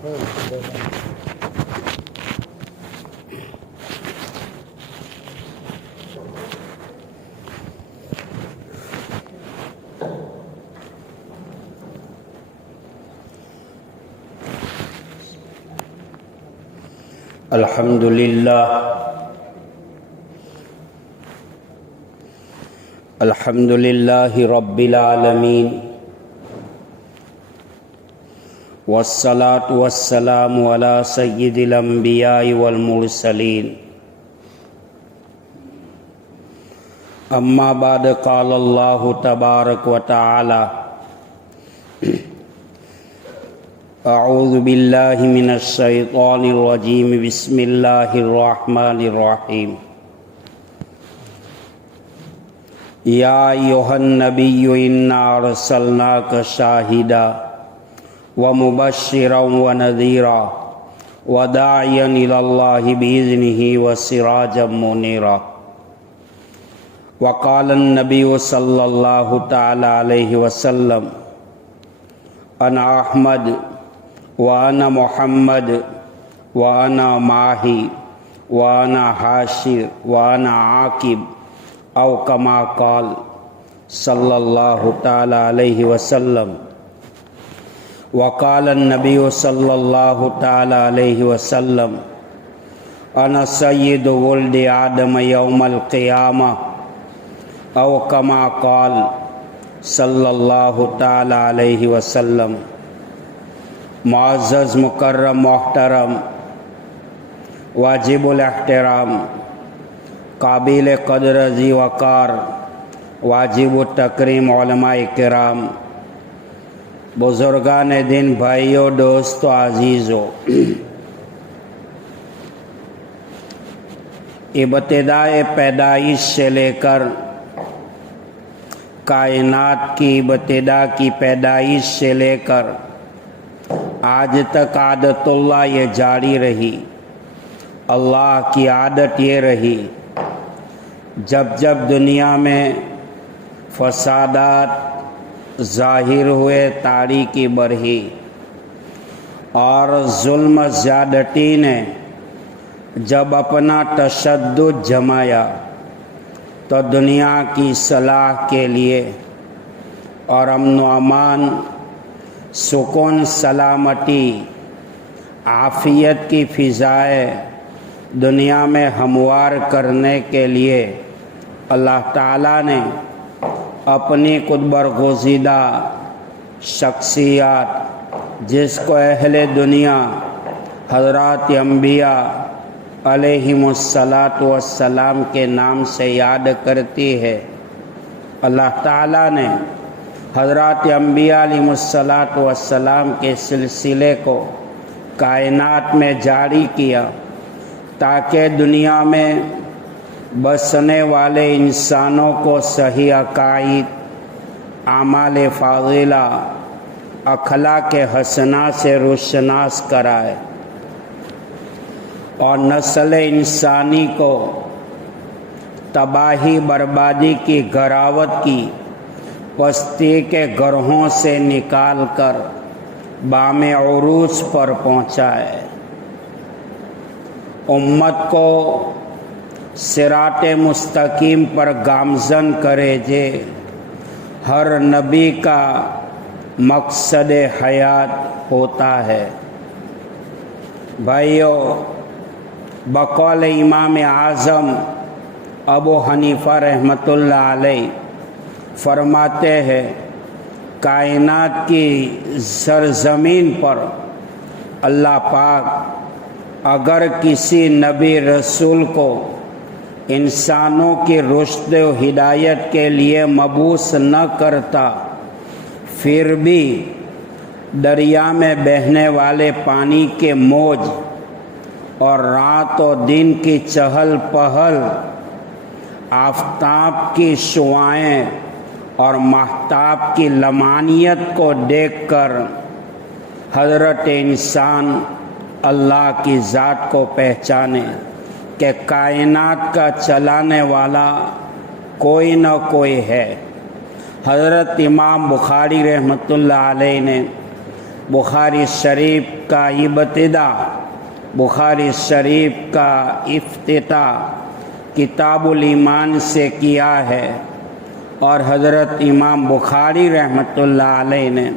الحمد للہ رب العالمین والصلاة والسلام علی سید الانبیاء والمرسلین اما بعد قال اللہ تبارک و تعالی اعوذ باللہ من الشیطان الرجیم بسم اللہ الرحمن الرحیم یا ایھا النبی انا ارسلناک شاہدا ومبشرا ونذیرا وداعیا الی اللہ بإذنہ وسراجا منیرا وقال النبی صلی اللہ تعالی علیہ وسلم انا احمد وانا محمد وانا ماہی وانا حاشر وانا عاقب او کما قال صلی اللہ تعالی علیہ وسلم وقال النبی صلی اللہ تعالی علیہ وسلم انا سید ولد آدم یوم القیامہ او کما قال صلی اللہ تعالی علیہ وسلم۔ معزز مکرم محترم واجب الاحترام قابل قدر ذی وقار واجب التکریم علماء کرام، بزرگان دین، بھائیو، دوستو، عزیزو، ابتدائے پیدائش سے لے کر کائنات کی ابتدا کی پیدائش سے لے کر آج تک عادت اللہ یہ جاری رہی۔ اللہ کی عادت یہ رہی جب جب دنیا میں فسادات ظاہر ہوئے، تاریکی بڑھی اور ظلم زیادتی نے جب اپنا تشدد جمایا تو دنیا کی صلاح کے لیے اور امن و امان، سکون، سلامتی، عافیت کی فضائیں دنیا میں ہموار کرنے کے لیے اللہ تعالیٰ نے اپنی خود برگزیدہ شخصیات، جس کو اہل دنیا حضرات انبیاء علیہم الصلاۃ والسلام کے نام سے یاد کرتی ہے، اللہ تعالیٰ نے حضرات انبیاء علیہم الصلاۃ والسلام کے سلسلے کو کائنات میں جاری کیا تاکہ دنیا میں بسنے والے انسانوں کو صحیح عقائد، اعمال فاضلہ، اخلاق حسنہ سے روشناس کرائے اور نسل انسانی کو تباہی بربادی کی گراوٹ کی پستی کے گرہوں سے نکال کر بام عروج پر پہنچائے، امت کو صراط مستقیم پر گامزن کرے جے ہر نبی کا مقصد حیات ہوتا ہے۔ بھائیو، بقول امام اعظم ابو حنیفہ رحمۃ اللہ علیہ فرماتے ہیں، کائنات کی سرزمین پر اللہ پاک اگر کسی نبی رسول کو انسانوں کی رشد و ہدایت کے لیے مبعوث نہ کرتا، پھر بھی دریا میں بہنے والے پانی کے موج اور رات و دن کی چہل پہل، آفتاب کی شعاعیں اور ماہتاب کی لمعانیت کو دیکھ کر حضرت انسان اللہ کی ذات کو پہچانے کہ کائنات کا چلانے والا کوئی نہ کوئی ہے۔ حضرت امام بخاری رحمۃ اللہ علیہ نے बुखारी शरीफ का इब्तिदा, बुखारी शरीफ का इफ्तिताह किताबुल ईमान से किया है और हज़रत इमाम बुखारी रहमतुल्लाह अलैह ने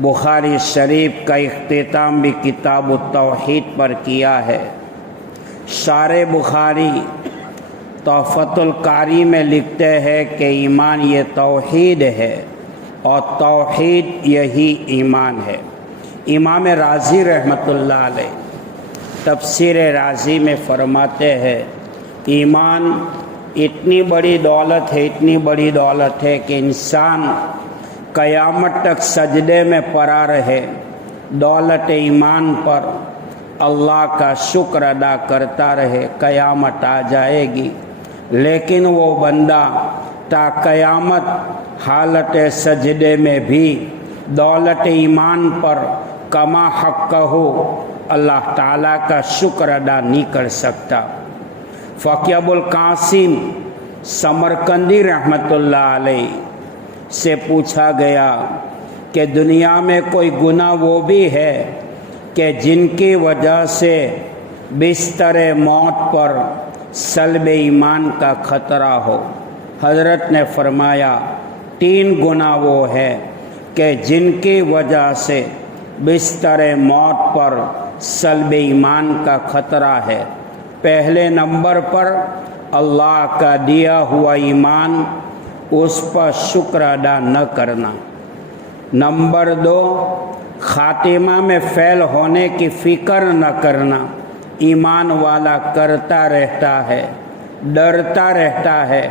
बुखारी शरीफ का इख्तिताम भी किताब तौहीद पर किया है। शारे बुखारी तोहफ़तुल कारी में लिखते हैं कि ईमान ये तौहीद है और तौहीद यही ईमान है। इमाम राज़ी रहमतुल्लाह अलैह तफसीर राज़ी में फरमाते हैं ईमान इतनी बड़ी दौलत है, इतनी बड़ी दौलत है कि इंसान क़यामत तक सजदे में पड़ा रहे, दौलत ईमान पर अल्लाह का शुक्र अदा करता रहे, क़यामत आ जाएगी। लेकिन वो बंदा ता क़यामत हालत सजदे में भी दौलत ईमान पर कमा हक़ हो अल्लाह ताला का शुक्र अदा नहीं कर सकता। फ़क़ी अबुल कासिम समरकंदी रहमतुल्लाह अलैह से पूछा गया कि दुनिया में कोई गुनाह वो भी है कि जिनकी वजह से बिस्तर मौत पर सल्ब ईमान का ख़तरा हो। हज़रत ने फरमाया 3 गुनाह वो है कि जिनकी वजह से बिस्तर मौत पर सल्ब ईमान का ख़तरा है। पहले नंबर पर अल्लाह का दिया हुआ ईमान, उस पर शुक्र अदा न करना। नंबर 2 खातिमा में फ़ेल होने की फ़िक्र न करना। ईमान वाला करता रहता है, डरता रहता है,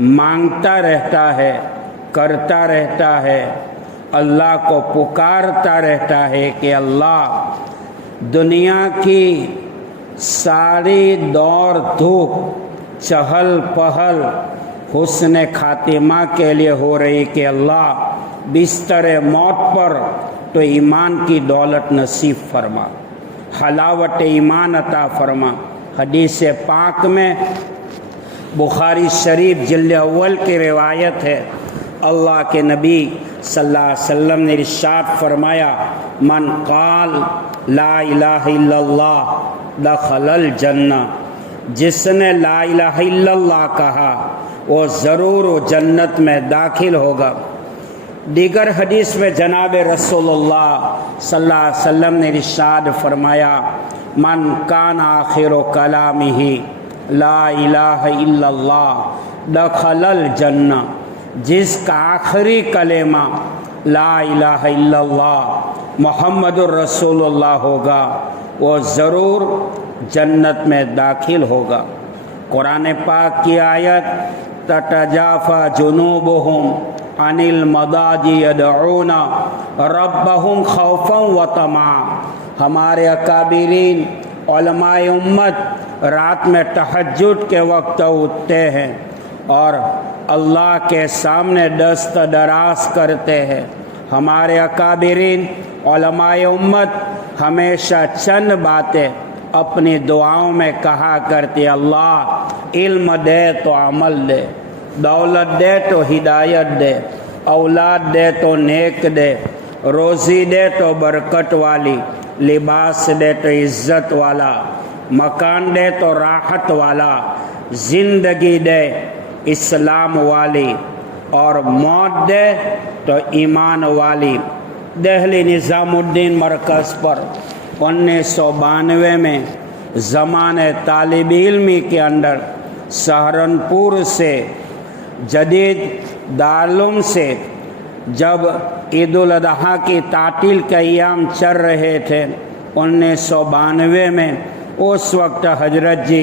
मांगता रहता है, करता रहता है, अल्लाह को पुकारता रहता है कि अल्लाह दुनिया की सारी दौड़ धूप चहल पहल हुस्न खातिमा के लिए हो रही कि अल्लाह बिस्तर मौत पर तो ईमान की दौलत नसीब फरमा, हलावत ईमान अता फरमा। हदीस पाक में बुखारी शरीफ जिल्द अव्वल की रिवायत है, अल्लाह के नबी सल्लल्लाहु अलैहि वसल्लम ने इरशाद फरमाया मन क़ाल ला इलाहा इल्लल्लाह दखलल जन्नह, जिसने ला इलाहा इल्लल्लाह कहा वो ज़रूर जन्नत में दाखिल होगा। दीगर हदीस में जनाब रसूलुल्लाह सल्लल्लाहु अलैहि वसल्लम ने इरशाद फरमाया मन कान आखिर कलामिही ला इलाहा इल्लल्लाह दखलल जन्नह, जिसका आखिरी कलेमा ला इलाहा इल्लल्लाह मुहम्मदुर रसूलुल्लाह होगा वो ज़रूर जन्नत में दाखिल होगा। कुरान पाक की आयत ततजाफा जुनूबुहुम अनिल मदाजी यदऊना रब्बहुम खौफन व तमा, हमारे अकाबिरीन उलमाए उम्मत रात में तहज्जुद के वक्त उठते हैं और अल्लाह के सामने दस्त दराज करते हैं। हमारे अकाबिरीन उलमाए उम्मत हमेशा चंद बातें अपनी दुआओं में कहा करते, अल्लाह इल्म दे तो अमल दे, दौलत दे तो हिदायत दे, औलाद दे तो नेक दे, रोज़ी दे तो बरकत वाली, लिबास दे तो इज़्ज़त वाला, मकान दे तो राहत वाला, ज़िंदगी दे इस्लाम वाली और मौत दे तो ईमान वाली। दिल्ली निज़ामुद्दीन मरकज़ पर 1992 में ज़माने तालिब इल्मी के अंदर सहारनपुर से जदीद दारुल से जब ईद उल अज़हा की तातील के अय्याम चल रहे थे 1992 में, उस वक्त हजरत जी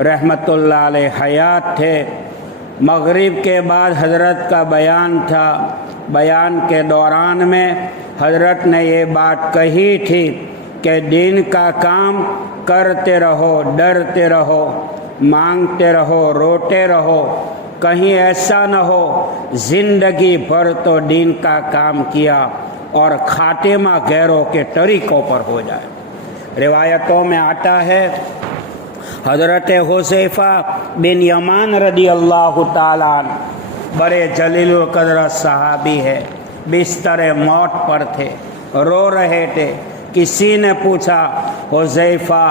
रहमतुल्लाह अलैह हयात थे। मगरिब के बाद हजरत का बयान था। बयान के दौरान में हजरत ने ये बात कही थी कि दीन का काम करते रहो, डरते रहो, मांगते रहो, रोते रहो, कहीं ऐसा न हो ज़िंदगी भर तो दीन का काम किया और खातिमा गैरों के तरीक़ों पर हो जाए। रिवायतों में आता है हज़रत हुज़ैफ़ा बिन यमान रदी अल्लाह ताला बड़े जलीलुल क़द्र सहाबी है, बिस्तर मौत पर थे। रो रहे थे। किसी ने पूछा, हुज़ैफा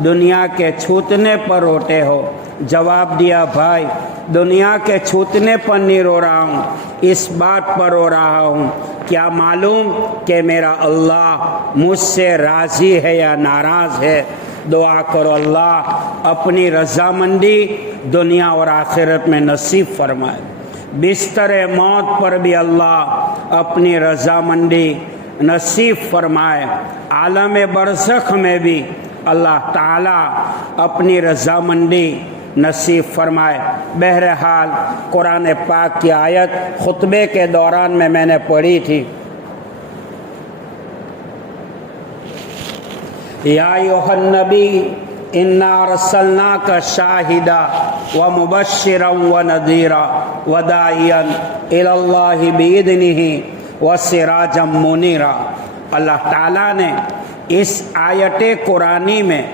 दुनिया के छूतने पर रोते हो? जवाब दिया, भाई दुनिया के छूतने पर नहीं रो रहा हूँ, इस बात पर रो रहा हूँ क्या मालूम कि मेरा अल्लाह मुझसे राज़ी है या नाराज़ है। दुआ करो अल्लाह अपनी रज़ामंदी दुनिया और आखिरत में नसीब फरमाए। बिस्तर मौत पर भी अल्लाह अपनी रज़ामंदी नसीब फरमाए। आलम बरज़ख में भी अल्लाह ताला अपनी रज़ामंदी नसीब फरमाए। बहरहाल कुरान पाक की आयत खुतबे के दौरान में मैंने पढ़ी थी, या अय्युहन नबी इन्ना अरसलनाका शाहिदा व मुबश्शिरन व नज़ीरा व दाइयन इलल्लाहि बिइज़निही व सिराजम मुनीरा। अल्लाह ताला ने इस आयत कुरानी में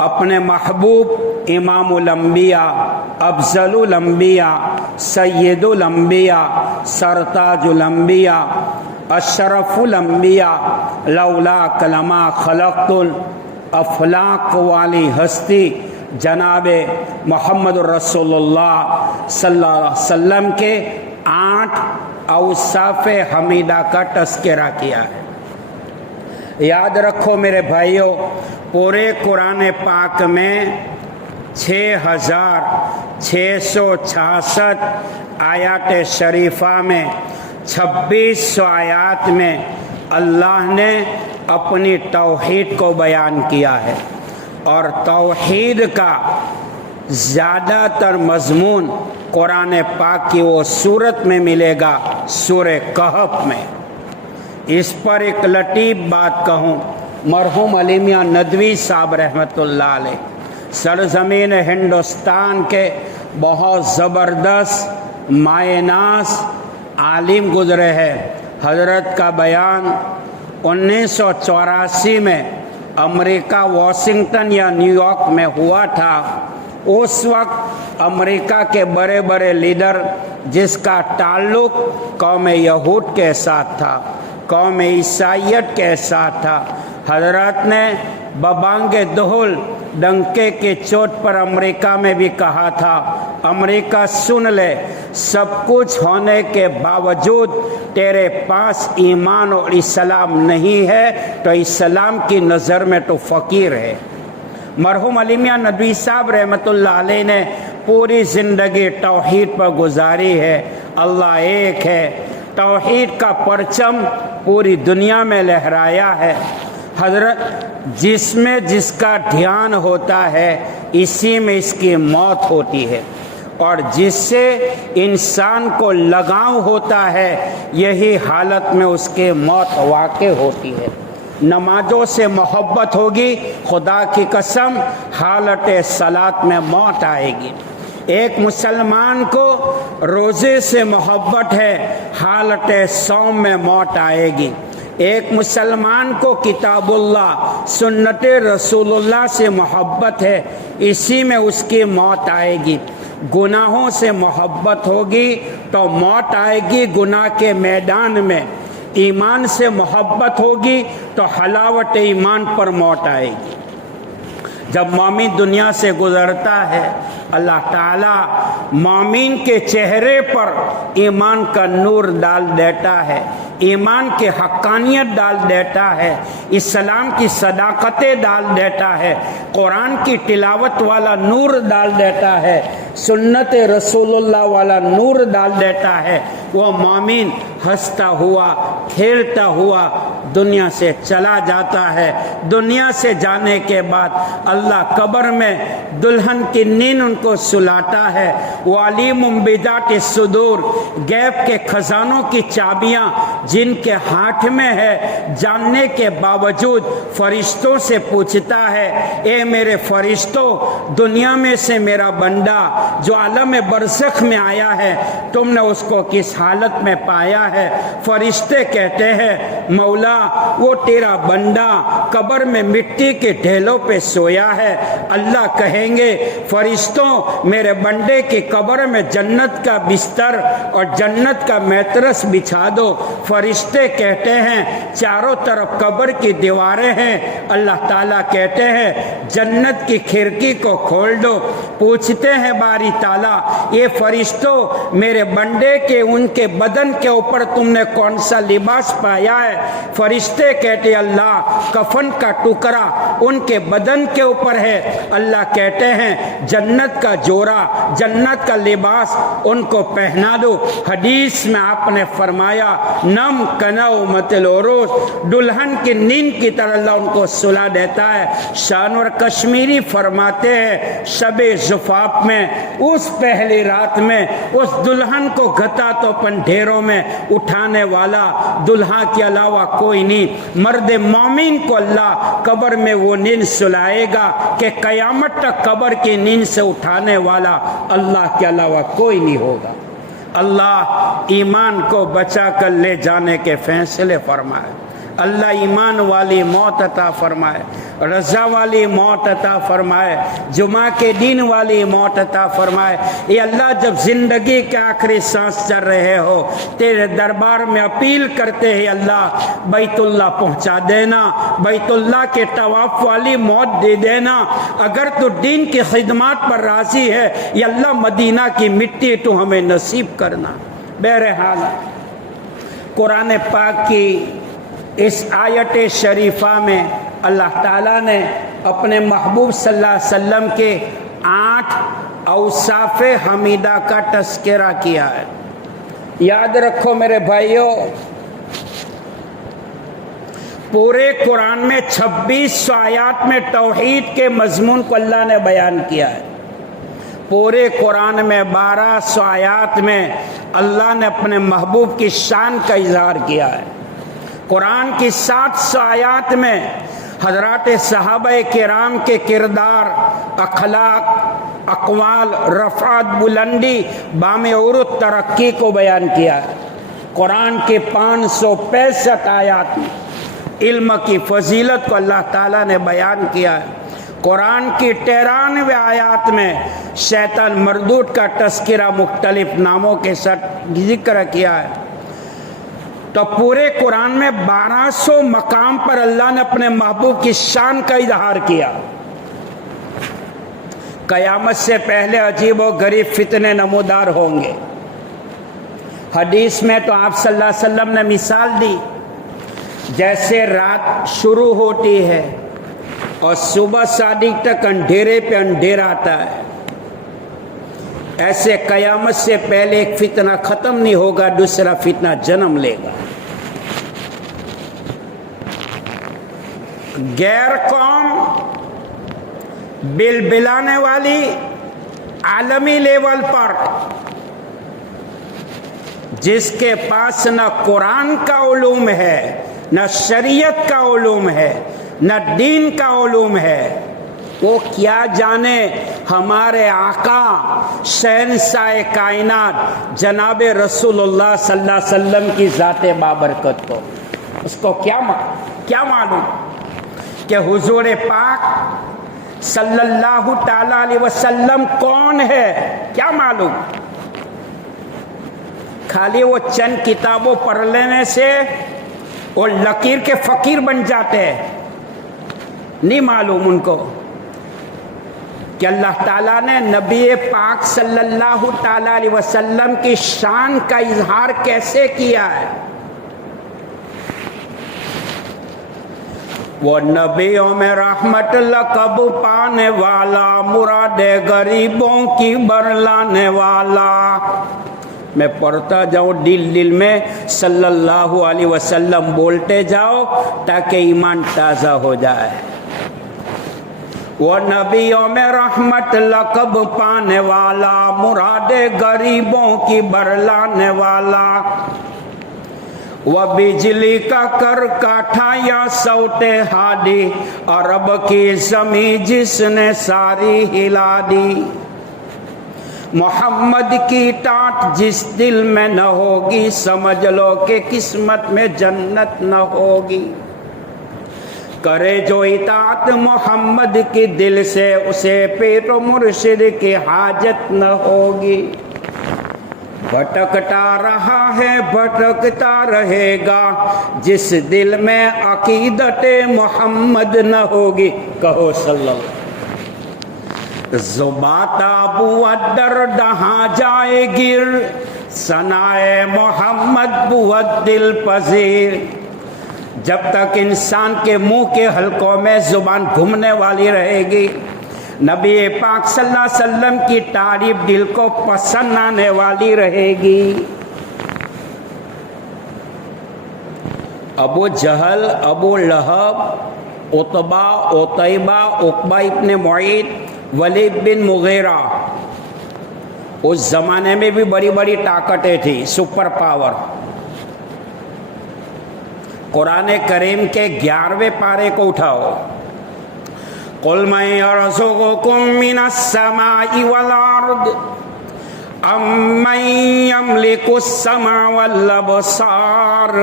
अपने महबूब इमामुल अंबिया, अफजलुल अंबिया, सय्यदुल अंबिया, सरताजुल अंबिया, अशरफुल अंबिया, लौला कलमा खलक़तुल अफलाक वाली हस्ती जनाबे मोहम्मद रसूलुल्लाह सल्लल्लाहु अलैहि वसल्लम के 8 औसाफ़े हमीदा का तज़किरा किया है। याद रखो मेरे भाइयों, पूरे कुरान पाक में 6666 आयात शरीफा में 2600 आयात में अल्लाह ने अपनी तौहीद को बयान किया है। और तौहीद का ज़्यादातर मज़मून कुरान पाक की वो सूरत में मिलेगा, सूरे कहफ में। इस पर एक लतीफ़ बात कहूँ, मरहूम अली मियां नदवी साहब रहमतुल्लाह अलैह सरज़मीन हिंदुस्तान के बहुत ज़बरदस्त मायनास आलिम गुज़रे हैं। हज़रत का बयान 1984 में अमेरिका वाशिंगटन या न्यूयॉर्क में हुआ था। उस वक्त अमेरिका के बड़े बड़े लीडर जिसका ताल्लुक़ कौम यहूद के साथ था, कौम ईसाइयत के साथ था, हज़रत ने बबांगे दुहुल डंके की चोट पर अमेरिका में भी कहा था, अमेरिका सुन ले, सब कुछ होने के बावजूद तेरे पास ईमान और इस्लाम नहीं है तो इस्लाम की नज़र में तो फ़कीर है। मरहूम अली मियां नदवी साहब रहमतुल्लाह अलैह ने पूरी ज़िंदगी तौहीद पर गुजारी है। अल्लाह एक है, तौहीद का परचम पूरी दुनिया में लहराया है। हज़रत जिसमें जिसका ध्यान होता है इसी में इसकी मौत होती है, और जिससे इंसान को लगाव होता है यही हालत में उसकी मौत वाक़ होती है। नमाजों से मोहब्बत होगी, खुदा की कसम हालत सलात में मौत आएगी। एक मुसलमान को रोज़े से मोहब्बत है, हालत सौम में मौत आएगी। एक मुसलमान को किताबुल्लाह सुन्नत रसूलुल्लाह से मोहब्बत है, इसी में उसकी मौत आएगी। गुनाहों से मोहब्बत होगी तो मौत आएगी गुनाह के मैदान में। ईमान से मोहब्बत होगी तो हलावत ईमान पर मौत आएगी। जब मोमिन दुनिया से गुज़रता है, अल्लाह ताला मोमिन के चेहरे पर ईमान का नूर डाल देता है, ईमान की हक्कानियत डाल देता है, इस्लाम की सदाकतें डाल देता है, कुरान की तिलावत वाला नूर डाल देता है, सुन्नत रसूलुल्लाह वाला नूर डाल देता है। वो मोमिन हंसता हुआ खेलता हुआ दुनिया से चला जाता है। दुनिया से जाने के बाद अल्लाह कब्र में दुल्हन की नींद उनको सुलाता है। वालिमुम बिदाति सुदूर, गैब के खजानों की चाबियां जिनके हाथ में है जानने के बावजूद फरिश्तों से पूछता है, ए मेरे फरिश्तों, दुनिया में से मेरा बंदा जो आलम बरज़ख में आया है तुमने उसको किस हालत में पाया ہے. فرشتے کہتے ہیں مولا وہ تیرا بندہ قبر میں مٹی کے ڈھیلوں پہ سویا ہے. اللہ کہیں گے فرشتوں میرے بندے کی قبر میں جنت کا بستر اور جنت کا میترس بچھا دو. فرشتے کہتے ہیں چاروں طرف قبر کی دیواریں ہیں. اللہ تعالیٰ کہتے ہیں جنت کی کھڑکی کو کھول دو. پوچھتے ہیں باری تعالیٰ یہ فرشتوں میرے بندے کے ان کے بدن کے اوپر تم نے کون سا لباس پایا ہے؟ فرشتے کہتے اللہ کفن کا ٹکڑا ان کے بدن کے اوپر ہے. اللہ کہتے ہیں جنت کا جوڑا جنت کا لباس ان کو پہنا دو. حدیث میں آپ نے فرمایا نم کنو متلوروس دلہن کی نیند کی طرح اللہ ان کو سلا دیتا ہے. شانور کشمیری فرماتے ہیں شب زفاف میں اس پہلی رات میں اس دلہن کو گھتا تو پنڈھیروں میں اٹھانے والا دلہا کے علاوہ کوئی نہیں. مرد مومن کو اللہ قبر میں وہ نیند سلائے گا کہ قیامت تک قبر کی نیند سے اٹھانے والا اللہ کے علاوہ کوئی نہیں ہوگا. اللہ ایمان کو بچا کر لے جانے کے فیصلے فرمائے. اللہ ایمان والی موت عطا فرمائے, رضا والی موت عطا فرمائے, جمعہ کے دن والی موت عطا فرمائے. اے اللہ جب زندگی کے آخری سانس چل رہے ہو تیرے دربار میں اپیل کرتے ہیں اللہ بیت اللہ پہنچا دینا, بیت اللہ کے طواف والی موت دے دینا. اگر تو دین کی خدمات پر راضی ہے یا اللہ مدینہ کی مٹی تو ہمیں نصیب کرنا. بہرحال قرآن پاک کی اس آیت شریفہ میں اللہ تعالیٰ نے اپنے محبوب صلی اللہ علیہ وسلم کے 8 اوصاف حمیدہ کا تذکرہ کیا ہے. یاد رکھو میرے بھائیوں پورے قرآن میں 26 آیات میں توحید کے مضمون کو اللہ نے بیان کیا ہے. پورے قرآن میں 12 آیات میں اللہ نے اپنے محبوب کی شان کا اظہار کیا ہے. قرآن کی 700 آیات میں حضرات صحابہ کرام کے کردار, اخلاق, اقوال, رفعت, بلندی, بام عروج, ترقی کو بیان کیا ہے. قرآن کی 565 آیات میں علم کی فضیلت کو اللہ تعالیٰ نے بیان کیا ہے. قرآن کی 93 آیات میں شیطان مردود کا تذکرہ مختلف ناموں کے ساتھ ذکر کیا ہے. تو پورے قرآن میں 1200 مقام پر اللہ نے اپنے محبوب کی شان کا اظہار کیا. قیامت سے پہلے عجیب و غریب فتنے نمودار ہوں گے. حدیث میں تو آپ صلی اللہ علیہ وسلم نے مثال دی جیسے رات شروع ہوتی ہے اور صبح صادق تک اندھیرے پہ اندھیرا آتا ہے, ایسے قیامت سے پہلے ایک فتنہ ختم نہیں ہوگا دوسرا فتنہ جنم لے گا. غیر قوم بل بلانے والی عالمی لیول پر جس کے پاس نہ قرآن کا علوم ہے نہ شریعت کا علوم ہے نہ دین کا علوم ہے, وہ کیا جانے ہمارے آقا شہنشاہ کائنات جناب رسول اللہ صلی اللہ علیہ وسلم کی ذات بابرکت کو. اس کو کیا معلوم کہ حضور پاک صلی اللہ تعالی علیہ وسلم کون ہے, کیا معلوم. خالی وہ چند کتابوں پڑھ لینے سے وہ لکیر کے فقیر بن جاتے ہیں, نہیں معلوم ان کو کہ اللہ تعالیٰ نے نبی پاک صلی اللہ تعالیٰ علیہ وسلم کی شان کا اظہار کیسے کیا ہے. وہ نبیوں میں رحمت لقب پانے والا, مراد غریبوں کی برلانے والا. میں پڑھتا جاؤں دل میں صلی اللہ علیہ وسلم بولتے جاؤ تاکہ ایمان تازہ ہو جائے. وہ نبیوں میں رحمت لقب پانے والا, مراد غریبوں کی برلانے والا. وہ بجلی کا کر کاٹھا یا سوتے ہادی, عرب کی زمین جس نے ساری ہلا دی. محمد کی ٹاٹ جس دل میں نہ ہوگی سمجھ لو کہ قسمت میں جنت نہ ہوگی. کرے جو اطاعت محمد کی دل سے اسے پیر و مرشد کی حاجت نہ ہوگی. بھٹکتا رہا ہے بھٹکتا رہے گا جس دل میں عقیدت محمد نہ ہوگی. کہو صلی اللہ. زباں بود در دہاں جائے گر ثنائے محمد بود دل پذیر. جب تک انسان کے منہ کے حلقوں میں زبان گھومنے والی رہے گی نبی پاک صلی اللہ علیہ وسلم کی تعریف دل کو پسند آنے والی رہے گی. ابو جہل، ابو لہب، عتبہ، عتیبہ، عقبہ ابن معیط، ولید بن مغیرہ، اس زمانے میں بھی بڑی بڑی طاقتیں تھیں، سپر پاور. قرآن کریم کے 11ویں پارے کو اٹھاؤ. قُلْ مَن يَرْزُقُكُم مِّنَ السَّمَاءِ وَالْأَرْضِ أَمَّن يَمْلِكُ السَّمْعَ وَالْأَبْصَارَ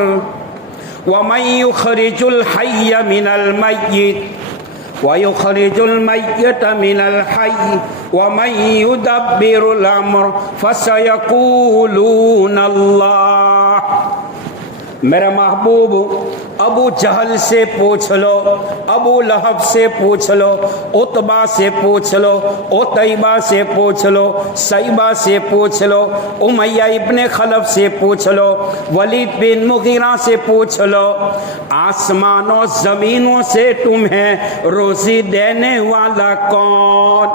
وَمَن يُخْرِجُ الْحَيَّ مِنَ الْمَيِّتِ وَيُخْرِجُ الْمَيِّتَ مِنَ الْحَيِّ وَمَن يُدَبِّرُ الْأَمْرَ فَسَيَقُولُونَ اللَّهُ. میرے محبوب ابو جہل سے پوچھ لو، ابو لہب سے پوچھ لو، عتبہ سے پوچھ لو، عتیبہ سے پوچھ لو، شیبہ سے پوچھ لو، امیہ ابن خلف سے پوچھ لو، ولید بن مغیرہ سے پوچھ لو، آسمانوں زمینوں سے تمہیں روزی دینے والا کون؟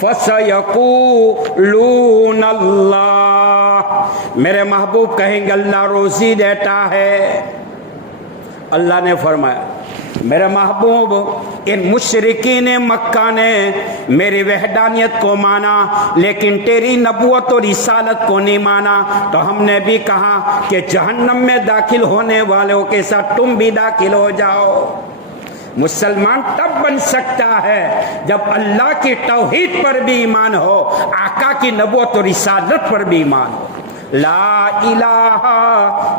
فَسَيَقُولُونَ اللَّهُ. میرے محبوب کہیں گے اللہ روزی دیتا ہے. اللہ نے فرمایا میرے محبوب ان مشرکین مکہ نے میری وحدانیت کو مانا لیکن تیری نبوت و رسالت کو نہیں مانا، تو ہم نے بھی کہا کہ جہنم میں داخل ہونے والوں کے ساتھ تم بھی داخل ہو جاؤ. مسلمان تب بن سکتا ہے جب اللہ کی توحید پر بھی ایمان ہو، آقا کی نبوت و رسالت پر بھی ایمان ہو. لا الہ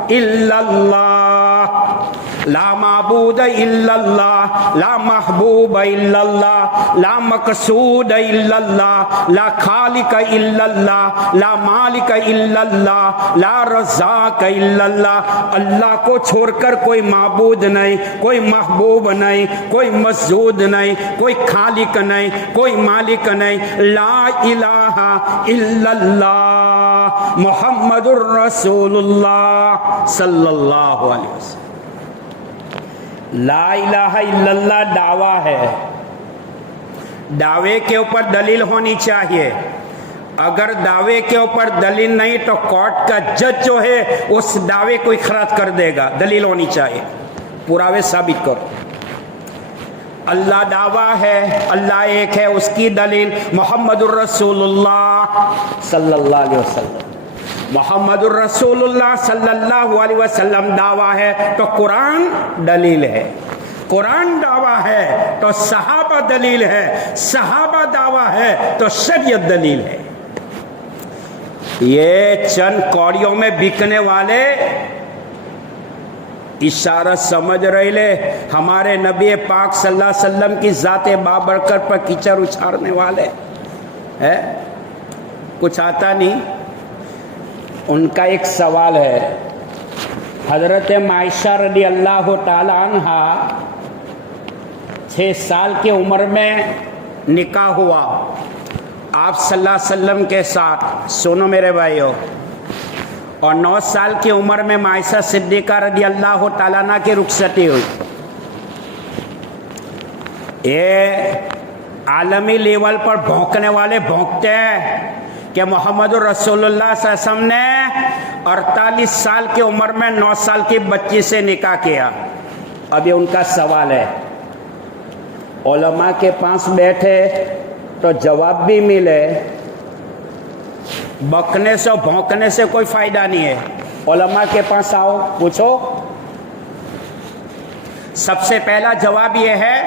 الا اللہ، لا معبود الا اللہ، لا محبوب الا اللہ، لا مقصود الا اللہ، لا خالق الا اللہ، لا مالک الا اللہ، لا رزاق الا اللہ. اللہ کو چھوڑ کر کوئی معبود نہیں، کوئی محبوب نہیں، کوئی مسجود نہیں، کوئی خالق نہیں، کوئی مالک نہیں. لا الہ الا اللہ محمد الرسول اللہ صلی اللہ علیہ وسلم. لا الہ الا اللہ دعویٰ ہے، دعوے کے اوپر دلیل ہونی چاہیے. اگر دعوے کے اوپر دلیل نہیں تو کورٹ کا جج جو ہے اس دعوے کو اخراج کر دے گا. دلیل ہونی چاہیے، پراوے ثابت کرو. اللہ دعویٰ ہے، اللہ ایک ہے، اس کی دلیل محمد الرسول اللہ صلی اللہ علیہ وسلم. محمد الرسول اللہ صلی اللہ علیہ وسلم دعویٰ ہے تو قرآن دلیل ہے، قرآن دعویٰ ہے تو صحابہ دلیل ہے، صحابہ دعویٰ ہے تو شریعت دلیل ہے. یہ چند کوڑیوں میں بکنے والے اشارہ سمجھ رہے لے ہمارے نبی پاک صلی اللہ علیہ وسلم کی ذات بابرکت پر کیچڑ اچھاڑنے والے ہے، کچھ آتا نہیں. ان کا ایک سوال ہے، حضرت عائشہ رضی اللہ تعالی عنہ 6 سال کی عمر میں نکاح ہوا آپ صلی اللہ علیہ وسلم کے ساتھ، سنو میرے بھائیو، اور 9 سال کی عمر میں عائشہ صدیقہ رضی اللہ تعالیٰ عنہ کی رخصتی ہوئی. یہ عالمی لیول پر بھونکنے والے بھونکتے ہیں کہ محمد رسول اللہ صلی اللہ علیہ وسلم نے 48 سال کی عمر میں 9 سال کی بچی سے نکاح کیا. اب یہ ان کا سوال ہے، علماء کے پاس بیٹھے تو جواب بھی ملے، بکنے سے بھونکنے سے کوئی فائدہ نہیں ہے. علماء کے پاس آؤ، پوچھو. سب سے پہلا جواب یہ ہے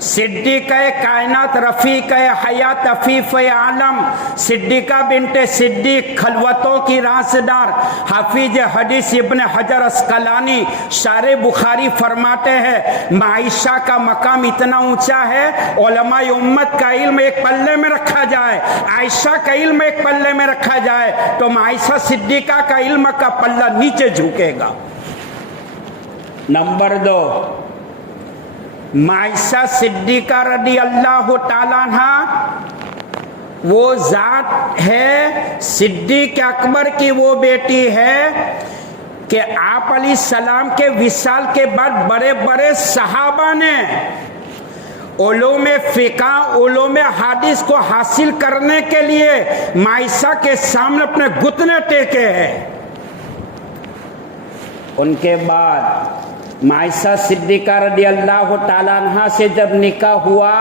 सिद्दीक़ कायनात रफ़ीक़ हयात अफ़ीफ़ आलम, सिद्दीक़ा बिन्ते सिद्दीक़, खलवतों की रासदार, हाफिज हदीस इब्न हजर अस्कलानी शारे बुखारी फरमाते हैं आयशा का मकाम इतना ऊंचा है, उलमा उम्मत का इल्म एक पल्ले में रखा जाए, आयशा का इल्म एक पल्ले में रखा जाए तो आयशा सिद्दीक़ा का इल्म का पल्ला नीचे झुकेगा। नंबर 2, आयशा सिद्दीक़ा रदी अल्लाह ताला अन्हा वो जात है, सिद्दीक़ अकबर की वो बेटी है कि आप अलैहिस्सलाम के विसाल के बाद बड़े बड़े सहाबा ने उलूम फ़िक़ा, उलूम हदीस को हासिल करने के लिए आयशा के सामने अपने घुटने टेके हैं। उनके बाद आयशा सिद्दीक़ा रज़ी अल्लाह ताला अन्हा से जब निकाह हुआ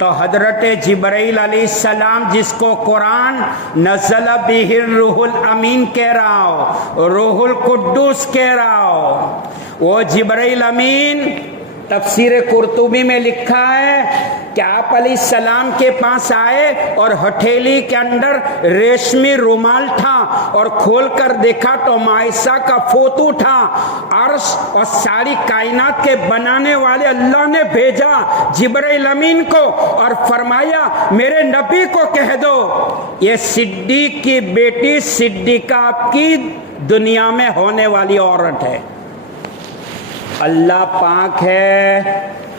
तो हजरत जिब्राइल अलैहिस्सलाम, जिसको कुरान नज़ल बिहिर रूहुल अमीन कह रहा हो, रूहुल कुद्दूस कह रहा हो, वो जिब्राइल अमीन तफसीर कुर्तुबी में लिखा है कि आप अलैहिस्सलाम के पास आए और हथेली के अंदर रेशमी रुमाल था और खोलकर देखा तो आयशा का फोटो था। अर्श और सारी कायनात के बनाने वाले अल्लाह ने भेजा जिब्राइल अमीन को और फरमाया मेरे नबी को कह दो ये सिद्दीक की बेटी सिद्दीक़ा की दुनिया में होने वाली औरत है। अल्लाह पाक है,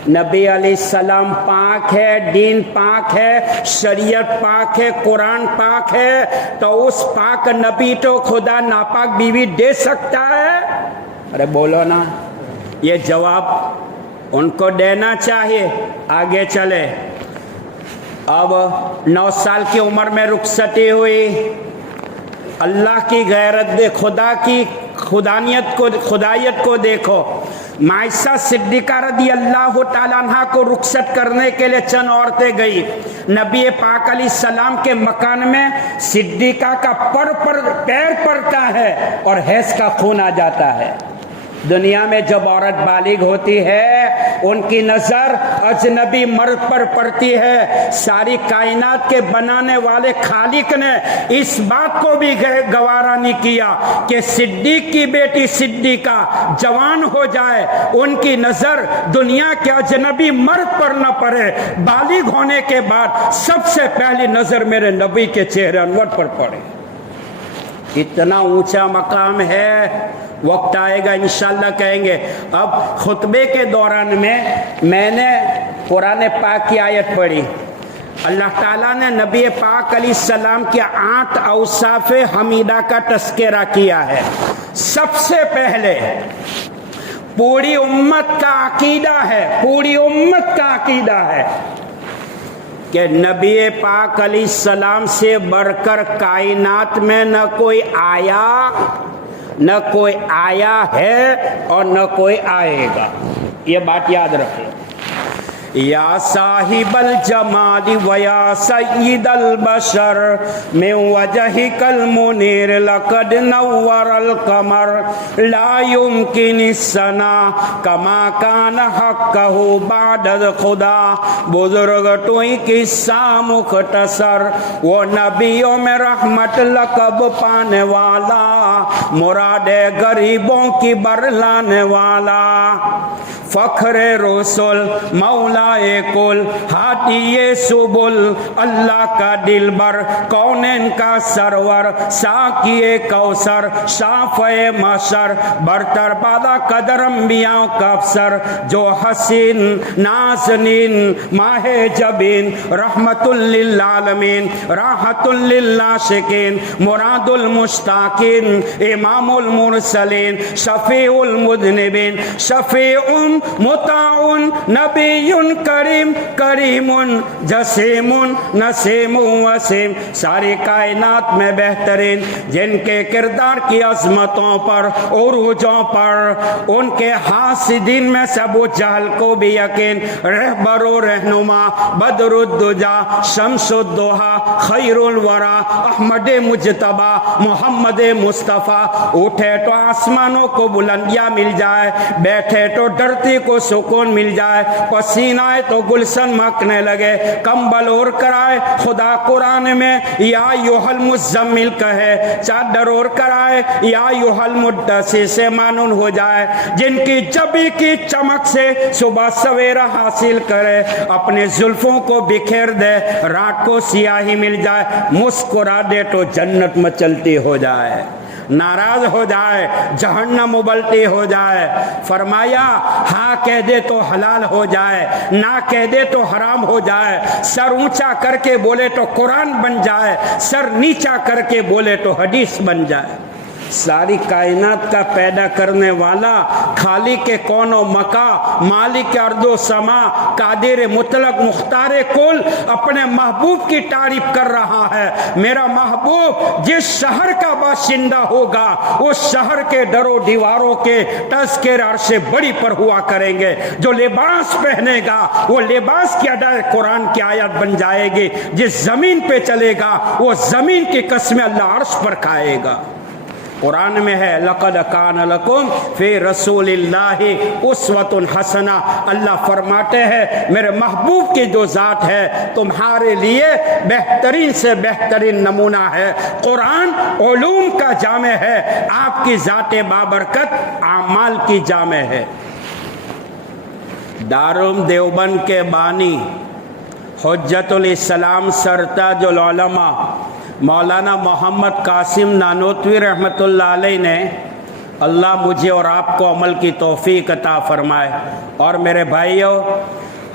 नबी अलैहिस्सलाम पाक है, दीन पाक है, शरीयत पाक है, कुरान पाक है, तो उस पाक नबी तो खुदा नापाक बीवी दे सकता है? अरे बोलो ना, ये जवाब उनको देना चाहिए। आगे चले, अब 9 साल की उम्र में रुखसती हुई, अल्लाह की गैरत दे, खुदा की खुदायत को देखो। आयशा सिद्दीक़ा रज़ी अल्लाह ताला अन्हा को रुखसत करने के लिए चंद औरतें गई। नबी पाक अलैहिस्सलाम के मकान में सिद्दीक़ा का पैर पड़ता है और हैज़ का खून आ जाता है। दुनिया में जब औरत बालिग होती है उनकी नज़र अजनबी मर्द पर पड़ती है। सारी कायनात के बनाने वाले खालिक ने इस बात को भी गवारा नहीं किया कि सिद्दीक की बेटी सिद्दीक़ा जवान हो जाए, उनकी नज़र दुनिया के अजनबी मर्द पर न पड़े। बालिग होने के बाद सबसे पहली नज़र मेरे नबी के चेहरे अनवर पर पड़े। इतना ऊंचा मकाम है, वक्त आएगा इंशाअल्लाह कहेंगे। अब खुतबे के दौरान में मैंने कुरान पाक की आयत पढ़ी। अल्लाह ताला ने नबी पाक अलैहिस्सलाम के 8 औसाफ हमीदा का तस्करा किया है। सबसे पहले पूरी उम्मत का अकीदा है, पूरी उम्मत का अकीदा है कि नबी पाक अलैहिस्सलाम से बढ़कर कायनात में न कोई आया, न कोई आया है और न कोई आएगा। ये बात याद रखें। या साहिबल जमाली वया सय्यिदल बशर में वजहिकल मुनीर लक़द नव्वरल कमर ला युमकिनिस्सना कमा कान हक़्क़हु बादल खुदा। बुजुर्ग टोई किस्सा मुख्तसर, वो नबियों में रहमत लक़ब पाने वाला, मुरादे गरीबों की बरलाने वाला, फ़ख्रे रसूल मौलाए कुल हादिये सुबुल, अल्लाह का दिलबर कौनैन का सरवर, साकिए कौसर शाफ़े मशर, बरतर बाला कदर अंबियाओं का अफसर, जो हसीन नाज़नीन माहे जबीन, रहमतुल लिल आलमीन राहतुल लिल आशिकीन, मुरादुल मुश्ताकीन, इमामुल मुरसलीन, शफ़ीउल मुज़निबीन, शफ़ीउन मुताउन, नबीयुन करीम, करीमुन जसीमुन नसीमुन वसीम। सारी कायनात में बेहतरीन, जिनके किरदार की अज़मतों पर, उरूजों पर, उनके हासिदीन में से अबू जहल को भी यकीन, रहबरो रहनुमा बदरुद्दुजा शम्सुद्दोहा खैरुल वरा अहमद मुजतबा मोहम्मद मुस्तफ़ा। उठे तो आसमानों को बुलंदियाँ मिल जाए, बैठे तो धरती को सुकून मिल जाए, पसीना बनाए तो गुलशन महकने लगे, कंबल ओढ़ कर आए खुदा कुरान में या युहल मुज़म्मिल कहे, चादर ओढ़ कर आए या युहल मुद्दसिर से मानून हो जाए, जिनकी जबी की चमक से सुबह सवेरा हासिल करे, अपने जुल्फों को बिखेर दे रात को सियाही मिल जाए, मुस्कुरा दे तो जन्नत मचलती हो जाए, नाराज हो जाए जहन्नम उबलती हो जाए। फरमाया हाँ कह दे तो हलाल हो जाए, ना कह दे तो हराम हो जाए, सर ऊंचा करके बोले तो कुरान बन जाए, सर नीचा करके बोले तो हदीस बन जाए। सारी कायनात का पैदा करने वाला खालिक के कौनो मका मालिक अर्दो समा कादिर मुतलक मुख्तार कुल अपने महबूब की तारीफ कर रहा है। मेरा महबूब जिस शहर का बाशिंदा होगा उस शहर के दरो दीवारों के तज़किर अर्श बड़ी पर हुआ करेंगे। जो लिबास पहनेगा वो लिबास की अदा कुरान की आयत बन जाएगी। जिस जमीन पे चलेगा वो जमीन की कसमें अल्लाह अर्श पर खाएगा। कुरान में है लक़द कान लकुम फी रसूलिल्लाहि उस्वतुन हसना। अल्लाह फरमाते हैं मेरे महबूब की जो ज़ात है तुम्हारे लिए बेहतरीन से बेहतरीन नमूना है। कुरान उलूम का जामे है, आपकी ज़ात बाबरकत आमाल की जामे है। दारुल देवबंद के बानी हुज्जतुल इस्लाम सरताजुल उलमा मौलाना मोहम्मद कासिम नानोतवी रहमतुल्लाह अलैह ने अल्लाह मुझे और आपको अमल की तौफीक अता फरमाए। और मेरे भाइयों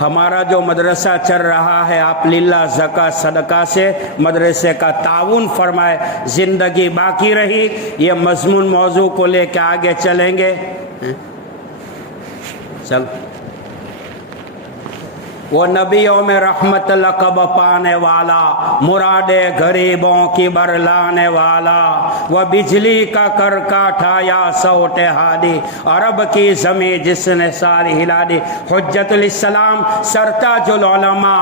हमारा जो मदरसा चल रहा है आप लिल्लाह ज़का सदका से मदरसे का ताउन फरमाए। ज़िंदगी बाकी रही ये मज़मून मौजू को लेकर आगे चलेंगे। चल वो नबियों में रहमत लक़ब पाने वाला, मुरादे गरीबों की बरलाने वाला, वह बिजली का कर काटा या सौटे हादी, अरब की ज़मीं जिसने सारी हिला दी। हुज्जतुल इस्लाम सरताजुल उलमा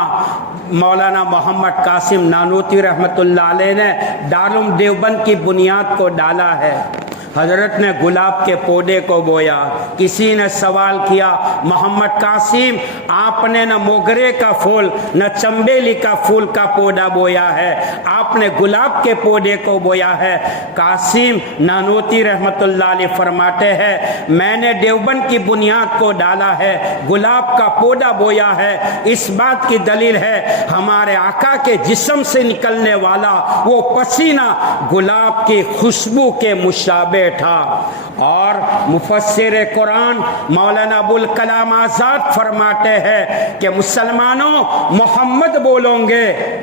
मौलाना मोहम्मद कासिम नानूती रहमतुल्लाह अलैह ने दारुल देवबंद की बुनियाद को डाला है। हजरत ने गुलाब के पौधे को बोया। किसी ने सवाल किया मोहम्मद कासिम आपने न मोगरे का फूल न चंबेली का फूल का पौधा बोया है, आपने गुलाब के पौधे को बोया है। कासिम नानूती रहमतुल्लाह अलैह फरमाते हैं मैंने देवबंद की बुनियाद को डाला है, गुलाब का पौधा बोया है। इस बात की दलील है हमारे आका के जिस्म से निकलने वाला वो पसीना गुलाब की खुशबू के मुशाबे था। और मुफस्सिर कुरान मौलाना अबुल कलाम आज़ाद फरमाते हैं कि मुसलमानों मोहम्मद बोलोगे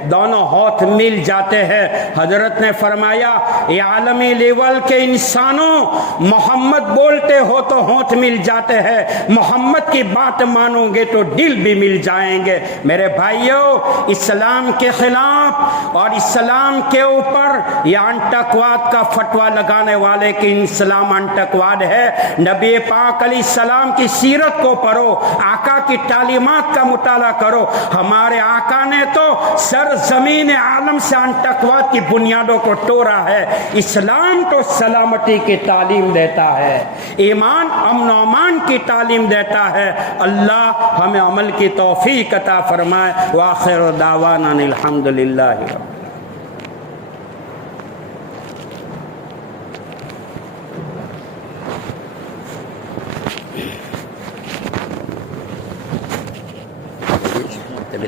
दोनों हाथ मिल जाते हैं। हजरत ने फरमाया ये आलमी लेवल के इंसानों मोहम्मद बोलते हो तो हाथ मिल जाते हैं, मोहम्मद की बात मानोगे तो दिल भी मिल जाएंगे। मेरे भाइयों इस्लाम के खिलाफ और इस्लाम के ऊपर या अंटकवाद का फतवा लगाने वाले की इस्लाम अंटकवाद है। नबी पाक अलैहिस्सलाम की सीरत को पढ़ो, आका की तालीमात का मुताला करो। हमारे आका ने तो सर जमीन आलम से अंटकवाद की बुनियादों को तोड़ा है। इस्लाम तो सलामती की तालीम देता है, ईमान अमन अमान की तालीम देता है। अल्लाह हमें अमल की तौफीक अता फरमाए। व आखिर दावाना अनिल हम्दुलिल्लाहि। ¿Te